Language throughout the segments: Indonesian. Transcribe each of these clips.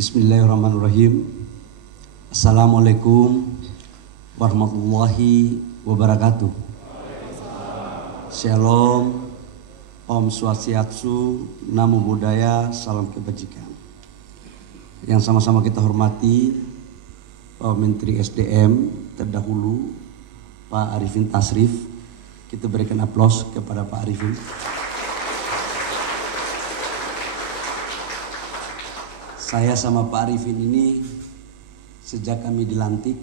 Bismillahirrahmanirrahim. Assalamualaikum warahmatullahi wabarakatuh. Shalom, Om Swastiastu, Namo Buddhaya, salam kebajikan. Yang sama-sama kita hormati Pak Menteri SDM terdahulu, Pak Arifin Tasrif. Kita berikan aplaus kepada Pak Arifin. Saya sama Pak Arifin ini sejak kami dilantik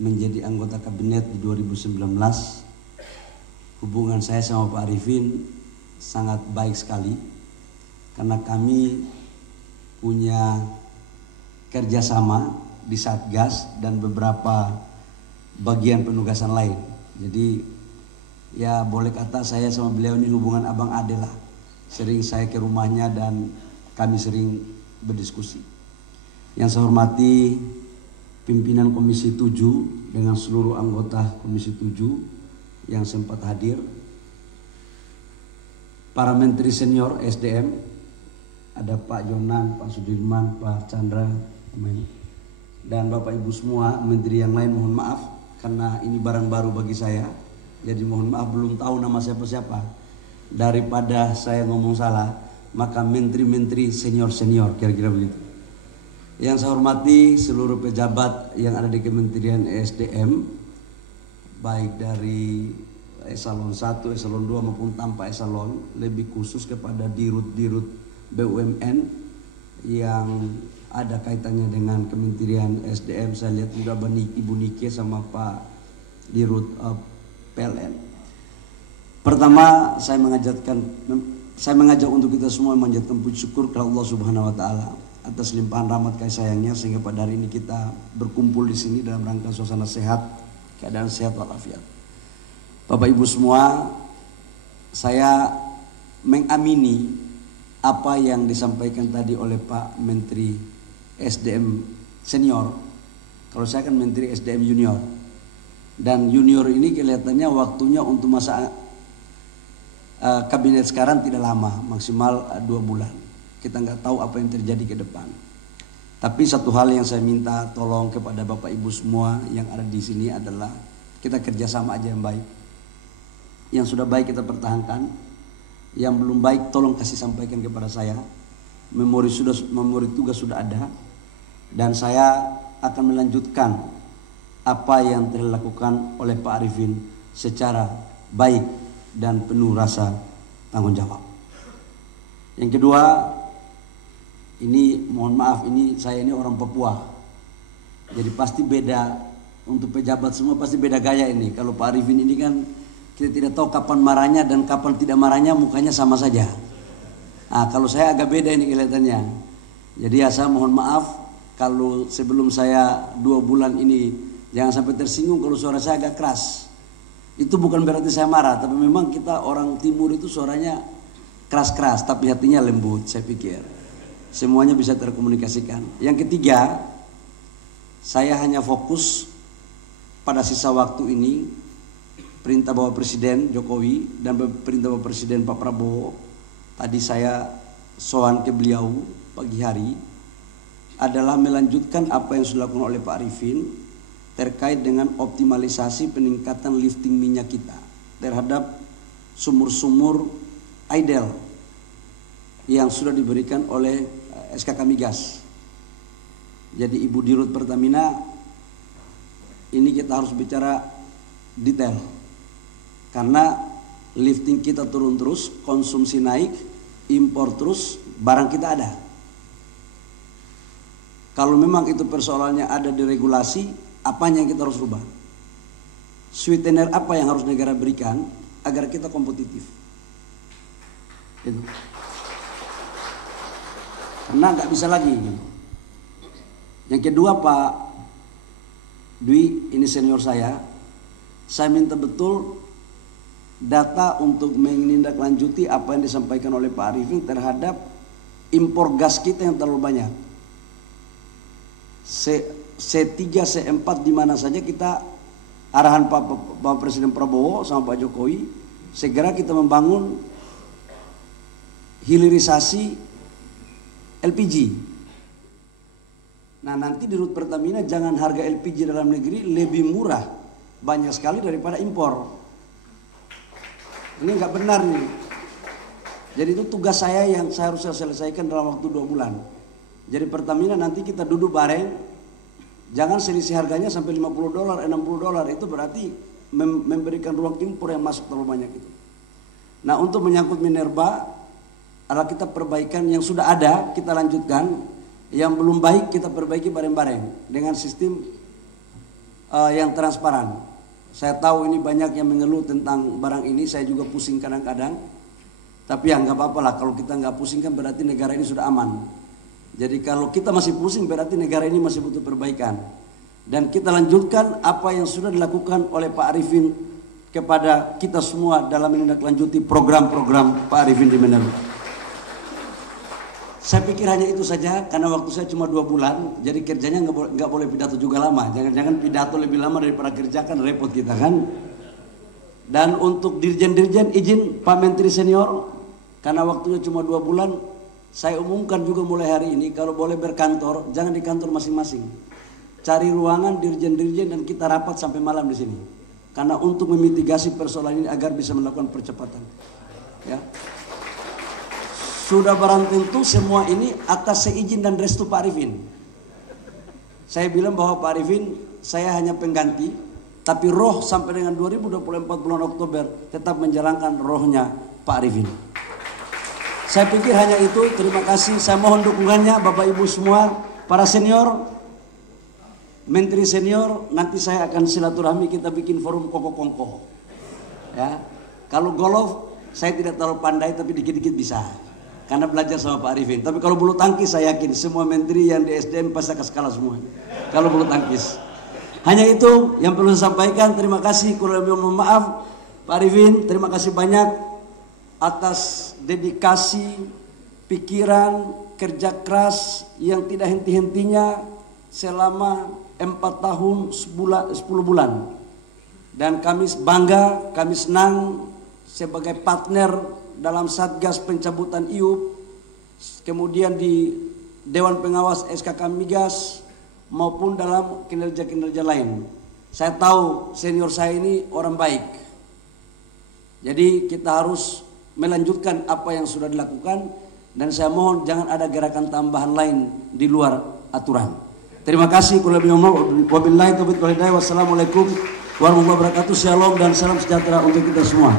menjadi anggota kabinet di 2019, hubungan saya sama Pak Arifin sangat baik sekali karena kami punya kerjasama di Satgas dan beberapa bagian penugasan lain. Jadi ya boleh kata saya sama beliau ini hubungan abang ade lah. Sering saya ke rumahnya dan kami sering berdiskusi. Yang saya hormati pimpinan Komisi 7 dengan seluruh anggota Komisi 7 yang sempat hadir, para menteri senior SDM, ada Pak Jonan, Pak Sudirman, Pak Chandra, dan Bapak Ibu semua menteri yang lain. Mohon maaf karena ini barang baru bagi saya, jadi mohon maaf belum tahu nama siapa-siapa. Daripada saya ngomong salah, maka menteri-menteri senior-senior, kira-kira begitu. Yang saya hormati seluruh pejabat yang ada di Kementerian SDM, baik dari eselon 1, eselon 2 maupun tanpa eselon, lebih khusus kepada dirut-dirut BUMN yang ada kaitannya dengan Kementerian SDM. Saya lihat juga Ibu Nike sama Pak Dirut PLN. Pertama, saya mengajak untuk kita semua memanjatkan puji syukur kepada Allah Subhanahu wa taala atas limpahan rahmat kasih sayangnya sehingga pada hari ini kita berkumpul di sini dalam rangka suasana sehat, keadaan sehat walafiat. Bapak Ibu semua, saya mengamini apa yang disampaikan tadi oleh Pak Menteri SDM senior. Kalau saya kan Menteri SDM junior. Dan junior ini kelihatannya waktunya untuk masa kabinet sekarang tidak lama, maksimal 2 bulan. Kita nggak tahu apa yang terjadi ke depan. Tapi satu hal yang saya minta tolong kepada Bapak Ibu semua yang ada di sini adalah kita kerjasama aja yang baik. Yang sudah baik kita pertahankan, yang belum baik tolong kasih sampaikan kepada saya. Memori tugas sudah ada, dan saya akan melanjutkan apa yang telah dilakukan oleh Pak Arifin secara baik dan penuh rasa tanggung jawab. Yang kedua, ini mohon maaf, saya ini orang Papua, jadi pasti beda untuk pejabat semua, pasti beda gaya ini. Kalau Pak Arifin ini kan kita tidak tahu kapan marahnya dan kapan tidak marahnya, mukanya sama saja. Nah, kalau saya agak beda ini kelihatannya. Jadi ya saya mohon maaf kalau sebelum saya 2 bulan ini jangan sampai tersinggung kalau suara saya agak keras. Itu bukan berarti saya marah, tapi memang kita orang timur itu suaranya keras-keras, tapi hatinya lembut, saya pikir. Semuanya bisa terkomunikasikan. Yang ketiga, saya hanya fokus pada sisa waktu ini, perintah Bapak Presiden Jokowi dan perintah Bapak Presiden Pak Prabowo. Tadi saya sowan ke beliau pagi hari, adalah melanjutkan apa yang sudah dilakukan oleh Pak Arifin terkait dengan optimalisasi peningkatan lifting minyak kita terhadap sumur-sumur idle yang sudah diberikan oleh SKK Migas. Jadi Ibu Dirut Pertamina, ini kita harus bicara detail karena lifting kita turun terus, konsumsi naik, impor terus, barang kita ada. Kalau memang itu persoalannya ada di regulasi, apanya yang kita harus rubah? Sweetener apa yang harus negara berikan agar kita kompetitif? Itu. Karena nggak bisa lagi. Yang kedua, Pak Dwi, ini senior saya minta betul data untuk menindaklanjuti apa yang disampaikan oleh Pak Arifin terhadap impor gas kita yang terlalu banyak. C3, C4 di mana saja kita, arahan Pak Presiden Prabowo sama Pak Jokowi, segera kita membangun hilirisasi LPG. Nah nanti di Rut Pertamina jangan harga LPG dalam negeri lebih murah banyak sekali daripada impor. Ini nggak benar nih. Jadi itu tugas saya yang saya harus selesaikan dalam waktu 2 bulan. Jadi Pertamina nanti kita duduk bareng, jangan selisih harganya sampai $50, $60, itu berarti memberikan ruang impor yang masuk terlalu banyak itu. Nah untuk menyangkut Minerba, adalah kita perbaikan yang sudah ada, kita lanjutkan. Yang belum baik kita perbaiki bareng-bareng dengan sistem yang transparan. Saya tahu ini banyak yang mengeluh tentang barang ini, saya juga pusing kadang-kadang. Tapi ya nggak apa-apa lah, kalau kita nggak pusing kan berarti negara ini sudah aman. Jadi kalau kita masih pusing berarti negara ini masih butuh perbaikan. Dan kita lanjutkan apa yang sudah dilakukan oleh Pak Arifin kepada kita semua dalam menindaklanjuti program-program Pak Arifin di Minerba. Saya pikir hanya itu saja karena waktu saya cuma 2 bulan, jadi kerjanya nggak boleh pidato juga lama. Jangan-jangan pidato lebih lama daripada kerjakan, repot kita kan. Dan untuk dirjen-dirjen izin Pak Menteri Senior, karena waktunya cuma 2 bulan, saya umumkan juga mulai hari ini kalau boleh berkantor, jangan di kantor masing-masing. Cari ruangan dirjen-dirjen dan kita rapat sampai malam di sini. Karena untuk memitigasi persoalan ini agar bisa melakukan percepatan. Ya. Sudah barang tentu semua ini atas seizin dan restu Pak Arifin. Saya bilang bahwa Pak Arifin, saya hanya pengganti, tapi roh sampai dengan 2024 bulan Oktober tetap menjalankan rohnya Pak Arifin. Saya pikir hanya itu, terima kasih. Saya mohon dukungannya Bapak Ibu semua, para senior, Menteri senior, nanti saya akan silaturahmi, kita bikin forum koko-kongko. Ya, kalau golf saya tidak terlalu pandai tapi dikit-dikit bisa. Karena belajar sama Pak Arifin. Tapi kalau bulu tangkis saya yakin semua menteri yang di SDM pasti akan kalah semua. Kalau bulu tangkis. Hanya itu yang perlu saya sampaikan. Terima kasih. Kurang lebih mohon maaf Pak Arifin. Terima kasih banyak atas dedikasi, pikiran, kerja keras yang tidak henti-hentinya selama 4 tahun 10 bulan. Dan kami bangga, kami senang sebagai partner dalam Satgas pencabutan IUP, kemudian di Dewan Pengawas SKK Migas maupun dalam kinerja-kinerja lain. Saya tahu senior saya ini orang baik. Jadi kita harus melanjutkan apa yang sudah dilakukan dan saya mohon jangan ada gerakan tambahan lain di luar aturan. Terima kasih. Wabillahi taufiq wal hidayah. Wassalamualaikum warahmatullahi wabarakatuh. Shalom dan salam sejahtera untuk kita semua.